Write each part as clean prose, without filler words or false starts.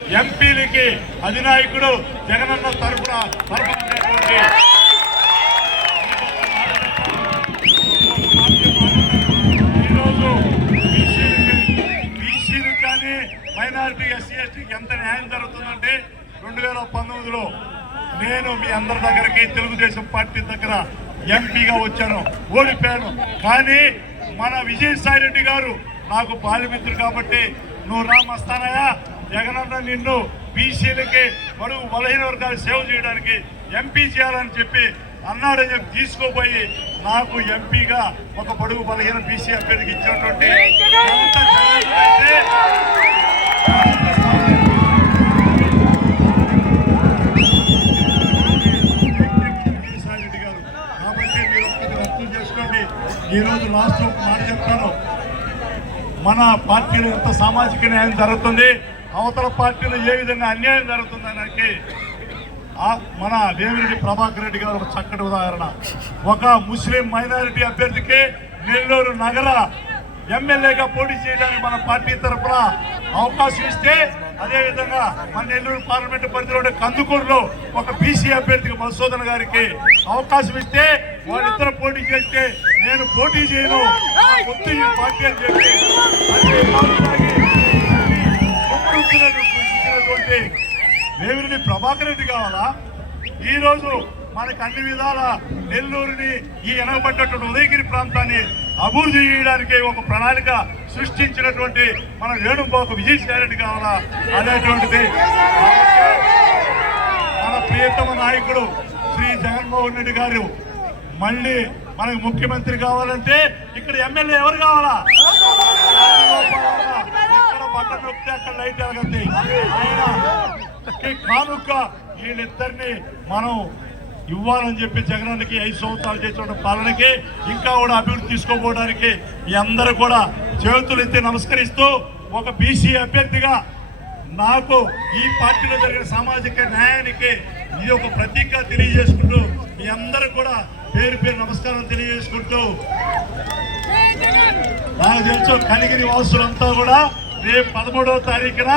ఎంపీలకి అధినాయకుడు జగనన్న తరఫున ఈరోజు బీసీలకు కానీ మైనారిటీ ఎస్సీ ఎస్టీకి ఎంత న్యాయం జరుగుతుందంటే 2019లో నేను మీ అందరి దగ్గరికి తెలుగుదేశం పార్టీ దగ్గర ఎంపీగా వచ్చాను, ఓడిపోయాను. కానీ మన విజయసాయి రెడ్డి గారు నాకు బాల్యమిత్రుడు కాబట్టి నువ్వు రామస్తానయ్యా, జగనన్న నిన్ను బీసీలకి బడుగు బలహీన వర్గాలు సేవ చేయడానికి ఎంపీ చేయాలని చెప్పి అన్నాడని చెప్పి తీసుకోపోయి నాకు ఎంపీగా ఒక బడుగు బలహీన బీసీ అభ్యర్థికి ఇచ్చినటువంటి విజయసాయి రెడ్డి గారు. కాబట్టి మీరు ఒక్కటి అర్థం చేసుకోండి. ఈరోజు లాస్ట్ ఒక మాట చెప్తాను, మన పార్టీలో ఎంత సామాజిక న్యాయం జరుగుతుంది, అవతల పార్టీలో ఏ విధంగా అన్యాయం జరుగుతుందనకి మన వేమిరెడ్డి ప్రభాకర్ రెడ్డి గారు ఒక చక్కటి ఉదాహరణ. ఒక ముస్లిం మైనారిటీ అభ్యర్థికి నెల్లూరు నగర ఎమ్మెల్యేగా పోటీ చేయడానికి మన పార్టీ తరఫున అవకాశం ఇస్తే, అదేవిధంగా మన నెల్లూరు పార్లమెంటు పరిధిలో కందుకూరులో ఒక బీసీ అభ్యర్థికి మధుసూదన్ గారికి అవకాశం ఇస్తే వాళ్ళిద్దరు పోటీ చేస్తే నేను పోటీ చేయను, వద్దు ఈ పార్టీ అని చెప్పి వేమిరెడ్డి ప్రభాకర్ రెడ్డి కావాలా? ఈరోజు మనకు అన్ని విధాల నెల్లూరుని ఈ వెనకబడ్డటువంటి ఉదయగిరి ప్రాంతాన్ని అభివృద్ధి చేయడానికి ఒక ప్రణాళిక సృష్టించినటువంటి మన వేణుగోపాల్ విజయసాయి రెడ్డి కావాలా అనేటువంటిది మన ప్రియతమ నాయకుడు శ్రీ జగన్మోహన్ రెడ్డి గారు మళ్ళీ మనకు ముఖ్యమంత్రి కావాలంటే ఇక్కడ ఎమ్మెల్యే ఎవరు కావాలా? ఇక్కడ బటన్ నొక్కితే అక్కడ లైట్ ఎలగద్ది. ఆయన కానుక వీళ్ళిద్దరిని మనం ఇవ్వాలని చెప్పి జగనానికి 5 సంవత్సరాలు చేసిన పాలనకి ఇంకా కూడా అభివృద్ధి తీసుకోపోవడానికి మీ అందరూ కూడా చేతులు ఎత్తి నమస్కరిస్తూ, ఒక బీసీ అభ్యర్థిగా నాకు ఈ పార్టీలో జరిగిన సామాజిక న్యాయానికి ఇది ఒక ప్రతీక తెలియజేసుకుంటూ మీ అందరూ కూడా పేరు పేరు నమస్కారం తెలియజేసుకుంటూ, నాకు తెలుసు కలిగిరి వాసులంతా కూడా రేపు 13వ తారీఖున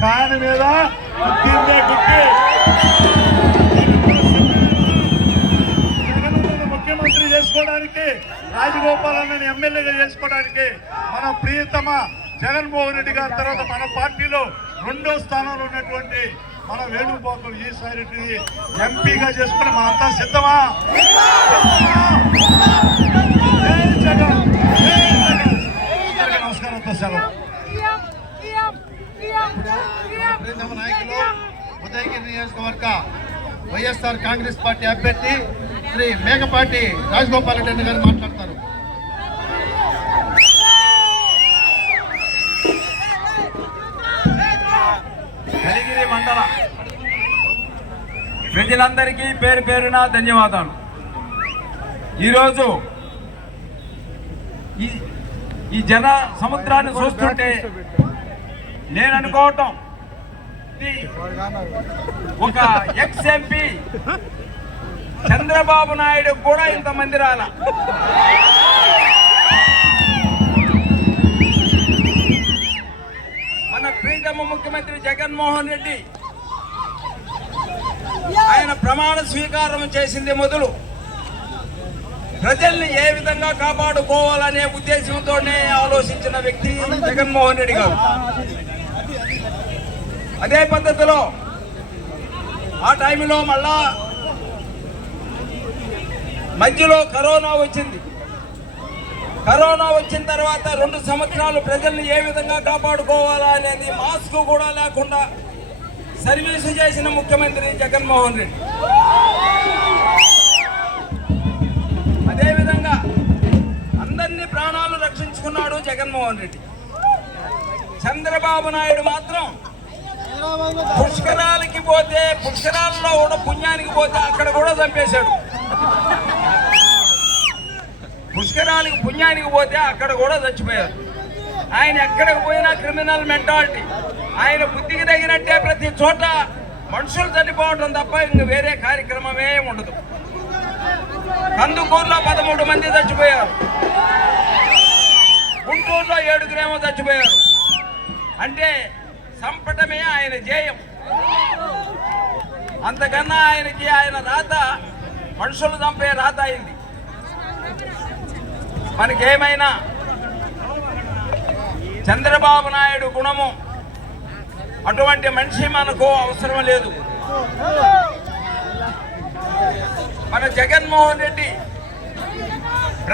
ఫ్యాన్ మీద గుర్తి జగనన్నను ముఖ్యమంత్రి చేసుకోవడానికి, రాజగోపాల్ అన్నని ఎమ్మెల్యేగా చేసుకోవడానికి మన ప్రియతమ జగన్మోహన్ రెడ్డి గారి తర్వాత మన పార్టీలో 2వ స్థానంలో ఉన్నటువంటి మన వేణుగోపాల్ విజయసాయి రెడ్డిని ఎంపీగా చేసుకుని మనంతా సిద్ధమా? నమస్కారంతో సెలవు. ప్రియతమ నాయకులు ఉదయగిరి నియోజకవర్గ వైఎస్ఆర్ కాంగ్రెస్ పార్టీ అభ్యర్థి శ్రీ మేకపాటి రాజగోపాల్ రెడ్డి గారు మాట్లాడతారు. కలిగిరి మండల ప్రజలందరికీ పేరు పేరున ధన్యవాదాలు. ఈరోజు ఈ జన సముద్రాన్ని చూస్తుంటే నేను అనుకోవటం ఒక ఎక్స్ ఎంపీ చంద్రబాబు నాయుడు కూడా ఇంతమంది రాల. మన ప్రీతమ ముఖ్యమంత్రి జగన్మోహన్ రెడ్డి ఆయన ప్రమాణ స్వీకారం చేసింది మొదలు ప్రజల్ని ఏ విధంగా కాపాడుకోవాలనే ఉద్దేశంతోనే ఆలోచించిన వ్యక్తి జగన్మోహన్ రెడ్డి గారు. అదే పద్ధతిలో ఆ టైంలో మళ్ళా మధ్యలో కరోనా వచ్చింది. కరోనా వచ్చిన తర్వాత 2 సంవత్సరాలు ప్రజల్ని ఏ విధంగా కాపాడుకోవాలా అనేది మాస్క్ కూడా లేకుండా సర్వీసు చేసిన ముఖ్యమంత్రి జగన్మోహన్ రెడ్డి. అదేవిధంగా అందరినీ ప్రాణాలు రక్షించుకున్నాడు జగన్మోహన్ రెడ్డి. చంద్రబాబు నాయుడు మాత్రం పుష్కరాలకి పోతే, పుష్కరాలలో కూడా పుణ్యానికి పోతే అక్కడ కూడా చంపేశాడు. పుష్కరాలకి పుణ్యానికి పోతే అక్కడ కూడా చచ్చిపోయారు. ఆయన ఎక్కడికి పోయినా క్రిమినల్ మెంటాలిటీ. ఆయన బుద్ధికి తగినట్టే ప్రతి చోట మనుషులు చనిపోవడం తప్ప ఇంక వేరే కార్యక్రమమే ఉండదు. కందుకూరులో 13 మంది చచ్చిపోయారు, గుంటూరులో 7 చచ్చిపోయారు. అంటే చంపటమే ఆయన ధ్యేయం. అంతకన్నా ఆయన రాత మనుషులు చంపే రాత అయింది. మనకేమైనా చంద్రబాబు నాయుడు గుణము అటువంటి మనిషి మనకు అవసరం లేదు. మన జగన్మోహన్ రెడ్డి